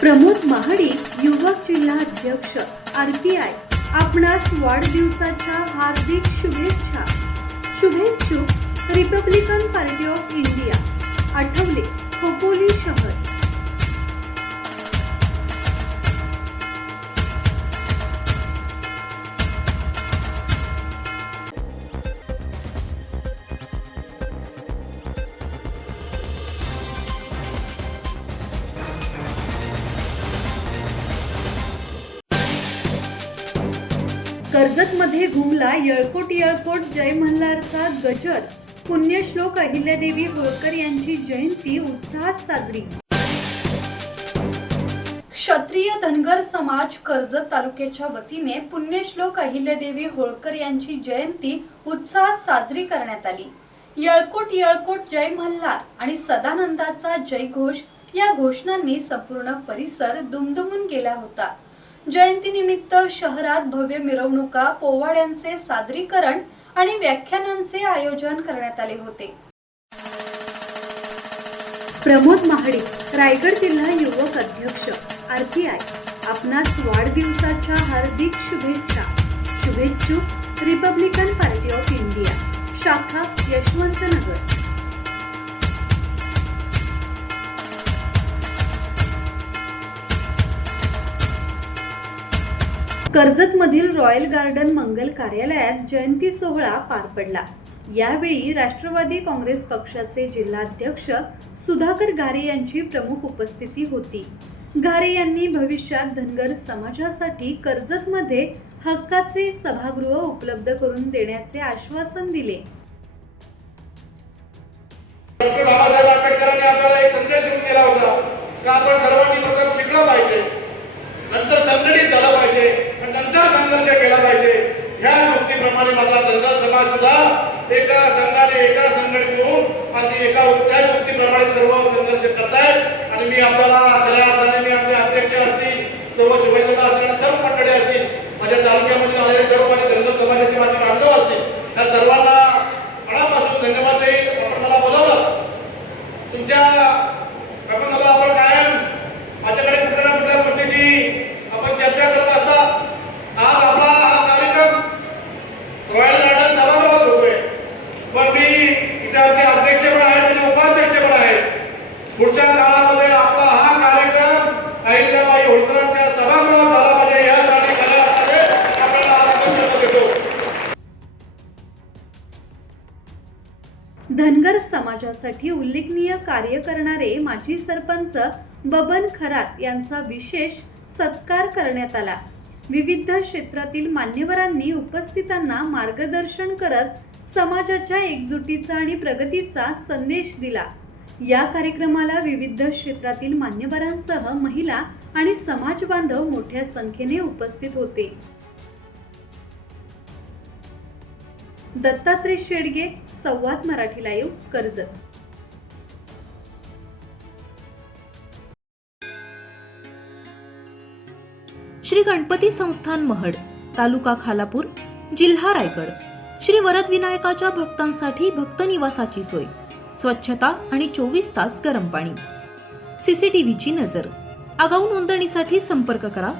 प्रमोद महाडी युवक जिल्हा अध्यक्ष RPI आपणास वाढदिवसाच्या हार्दिक शुभेच्छा. शुभेच्छुक Republican Party of India, Athawale, Khopoli शहर. कर्जतमध्ये घुमला येळकोट जय मल्हारचा गजर. पुण्यश्लोक अहिल्यादेवी होळकर यांची जयंती उत्साहात साजरी. क्षत्रिय धनगर समाज कर्जत तालुक्याच्या वतीने पुण्यश्लोक अहिल्यादेवी होळकर यांची जयंती उत्साहात साजरी करण्यात आली. येळकोट जय मल्हार आणि सदानंदाचा जयघोष या घोषणांनी संपूर्ण परिसर दुमदुमून गेला होता. जयंतीनिमित्त शहरात भव्य मिरवणुका, पोवाड्यांचे सादरीकरण आणि व्याख्यानांचे आयोजन करण्यात आले होते. प्रमोद महाडी, रायगड जिल्हा युवक अध्यक्ष RPI आपणास वाढदिवसाच्या हार्दिक शुभेच्छा. शुभेच्छुक रिपब्लिकन पार्टी ऑफ इंडिया, शाखा यशवंतनगर. कर्जतमधील रॉयल गार्डन मंगल कार्यालयात जयंती सोहळा पार पडला. यावेळी राष्ट्रवादी काँग्रेस पक्षाचे जिल्हाध्यक्ष सुधाकर घारे यांची प्रमुख उपस्थिती होती. घारे यांनी भविष्यात धनगर समाजासाठी कर्जतमध्ये हक्काचे सभागृह उपलब्ध करून देण्याचे आश्वासन दिले. डॉक्टर बाबासाहेब आंबेडकरांनी आपल्याला एक संदेश देऊन गेला होता की आपण सर्वांनी प्रथम शिकलं पाहिजे, नंतर संघटित झालं पाहिजे, नंतर संघर्ष केला पाहिजे. ह्या युक्तीप्रमाणे माझा धनगर समाज सुद्धा एका संघाने, एका संघटित होऊन आणि एका त्या युक्तीप्रमाणे सर्व संघर्ष करतायत. आणि मी आपल्याला खऱ्या अर्थाने मी आमचे अध्यक्ष असतील, सर्व शुभेच्छा असतील, सर्व मंडळी असतील, माझ्या तालुक्यामध्ये आलेले सर्व माझे धनगर समाजाचे माझे बांधव असतील, त्या सर्वांना मनापासून धन्यवाद देईल. आपण मला बोलावलं, तुमच्या आपण मला आपण कायम माझ्याकडे कुठल्या ना कुठल्या गोष्टीची आपण चर्चा करत असता. आज आपला हा कार्यक्रम रॉयल गार्डन सभागृहात होतोय, पण मी इथे आमचे अध्यक्ष पण आहेत आणि उपाध्यक्ष पण आहेत. पुढच्या काळामध्ये आपला हा कार्यक्रम अहिल्याबाई होळकरांच्या सभागृहात झाला पाहिजे यासाठी सगळ्यांमध्ये आपल्याला आदेश देतो. धनगर समाजासाठी उल्लेखनीय कार्य करणारे माजी सरपंच बबन खरात यांचा विशेष सत्कार करण्यात आला. विविध क्षेत्रातील मान्यवरांनी उपस्थितांना मार्गदर्शन करत समाजाच्या एकजुटीचा आणि प्रगतीचा संदेश दिला. या कार्यक्रमाला विविध क्षेत्रातील मान्यवरांसह महिला आणि समाज बांधव मोठ्या संख्येने उपस्थित होते. दत्तात्रय शेडगे, संवाद मराठी लाईव्ह, कर्जत. श्री गणपती संस्थान महड, तालुका खालापूर, जिल्हा रायगड. श्री वरद विनायकाच्या भक्तांसाठी भक्त निवासाची सोय, स्वच्छता आणि 24 तास गरम पाणी. CCTVची नजर. आगाऊ नोंदणीसाठी संपर्क करा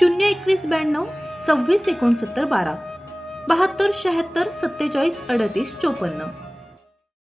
02192 26 69 12 72 76 47 38 54.